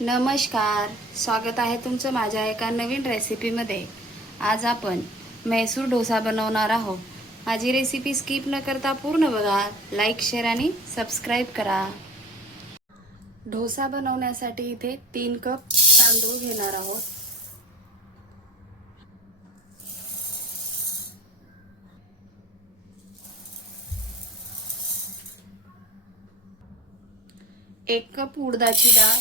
नमस्कार, स्वागत आहे तुमचं माझ्या एका नवीन रेसिपीमध्ये। आज आपण मैसूर डोसा बनवणार आहोत। माझी रेसिपी स्किप न करता पूर्ण बघा, लाईक शेअर आणि सबस्क्राईब करा। डोसा बनवण्यासाठी इथे 3 कप तांदूळ घेणार आहोत। एक कप उडदाची डाळ,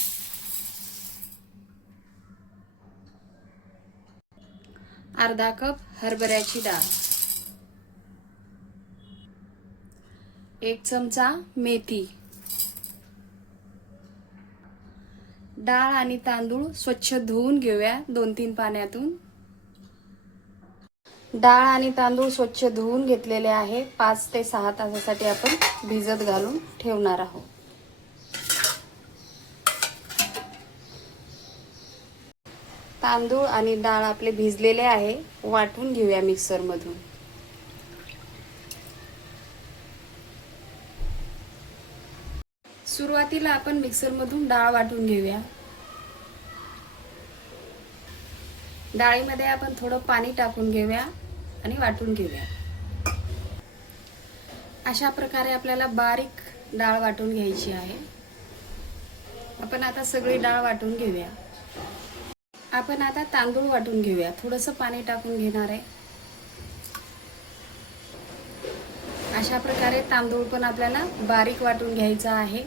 अर्धा कप हरभऱ्याची डाळ, 1 चमचा मेथी। डाळ आणि तांदूळ स्वच्छ धुवून घेऊया 2-3 पाण्यातून। डाळ आणि तांदूळ स्वच्छ धुवून घेतलेले आहे। 5 ते 6 तासासाठी आपण भिजत घालून ठेवणार आहोत। तांदूळ आणि डाळ आपले भिजलेले आहे, वाटून घेऊया मिक्सर मधून। सुरुवातीला आपण मिक्सर मधून डाळ वाटून घेऊया। डाळीमध्ये आपण थोडं पाणी टाकून घेऊया आणि वाटून घेऊया। अशा प्रकारे आपल्याला बारीक डाळ वाटून घ्यायची आहे। आपण आता सगळी डाळ वाटून घेऊया। आपण आता तांदूळ वाटून घेऊया। थोडंसं पाणी टाकून घेणार आहे। अशा प्रकारे तांदूळ पण आपल्याला बारीक वाटून घ्यायचा आहे।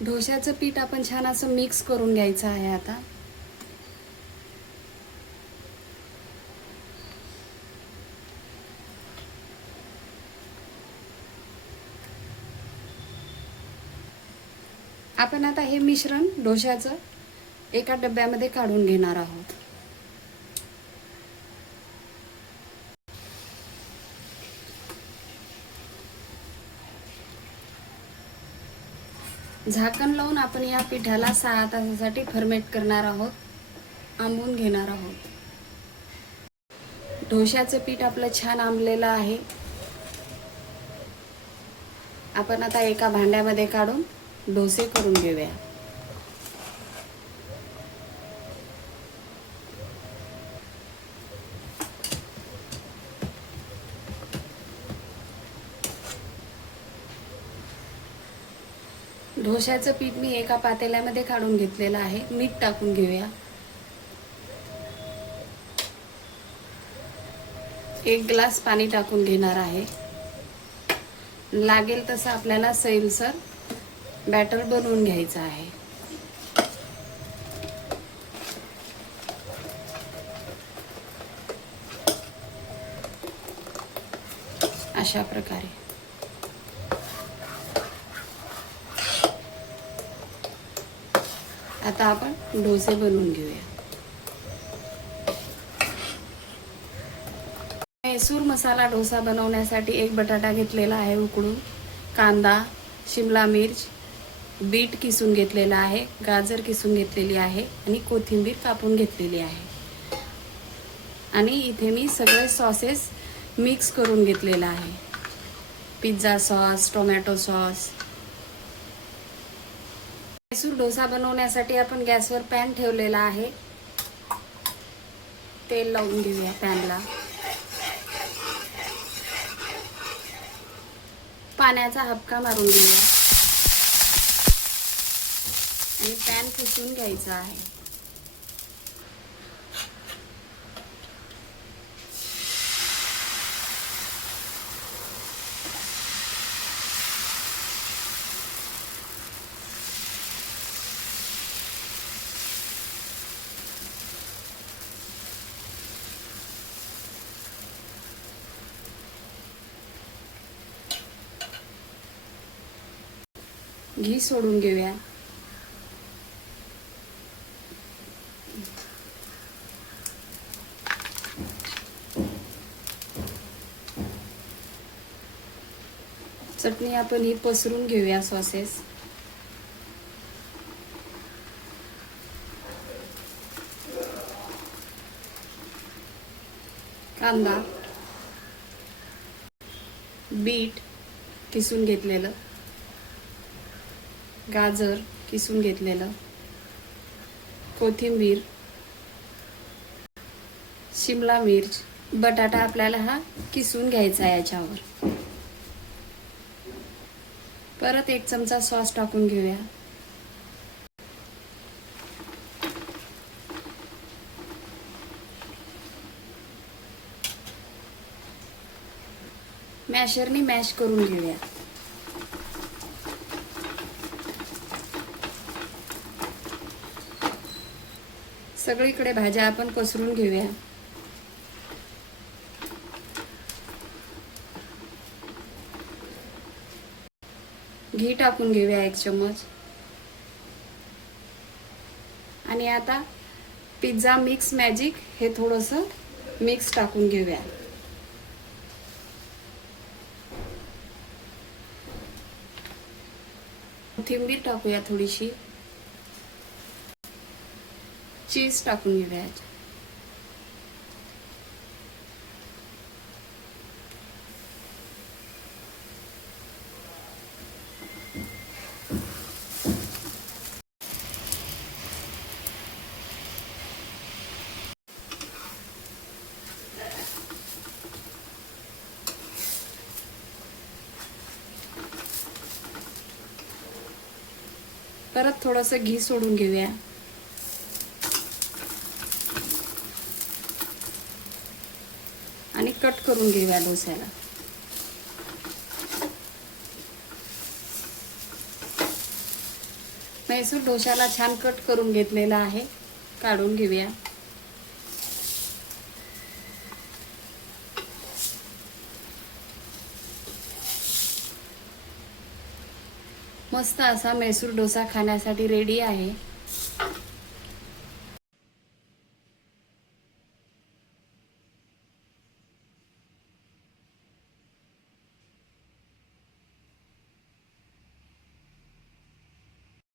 डोश्याचं पीठ आपण छान असं मिक्स करून घ्यायचं आहे आता। आपण आता हे मिश्रण डोश्याचं एका डब्यामध्ये काढून घेणार आहोत। झाकण लावून आपण या पिठाला 6 तासासाठी फर्मेंट करणार आहोत, आंबून घेणार आहोत। डोश्याचं पीठ आपलं छान आंबलेलं आहे। आपण आता एका भांड्यामध्ये काढून डोसे करून घेऊया। डोश्याचं पीठ मी एका पातेल्यामध्ये काढून घेतलेलं आहे। मीठ टाकून घेऊया। 1 ग्लास पाणी टाकून घेणार आहे। लागेल तसं आपल्याला सैलसर बॅटर बनवून घ्यायचं आहे। अशा प्रकारे आता आपण डोसे बनवून घेऊया। मैसूर मसाला डोसा बनवण्यासाठी 1 बटाटा घेतलेला आहे उकडून, कांदा, शिमला मिर्च, बीट किसून घेतलेला आहे, गाजर किसून घेतलेली आहे आणि कोथिंबीर कापून घेतलेली आहे। आणि इथे मी सगळे सॉसेस मिक्स करून घेतलेला आहे। Pizza sauce, tomato sauce. Mysore dosa बनवण्यासाठी आपण गॅसवर पॅन ठेवलेला आहे। तेल लावून घेऊया पॅनला। पाण्याचा हबका मारून घेऊया आणि पॅन पुसून घ्यायचा आहे। घी सोडून घेऊया। चटणी आपण ही पसरून घेऊया सॉसेस। कांदा, बीट किसून घेतलेलं, गाजर किसून घेतलेलं, कोथिंबीर, शिमला मिर्च, बटाटा आपल्याला हा किसून घ्यायचा आहे याच्यावर. परत 1 चमचा सॉस टाकून घेऊया. मॅशरनी मॅश करून घेऊया. सगळीकडे भाज्या आपण पसरून घेऊया. घी टाकून घेऊया 1 चम्मच. आणि आता पिझ्झा मिक्स मॅजिक हे थोडंसं मिक्स टाकून घेऊया. कोथिंबीर टाकूया थोडीशी. चीज टाकून घेऊया. परत थोडंसं घी सोडून घेऊया. आणि कट करून घेऊया डोस्याला. मैसूर डोशाला छान कट करून घेतलेला आहे. काढून घेऊया. मस्त असा मैसूर डोसा खाण्यासाठी रेडी आहे.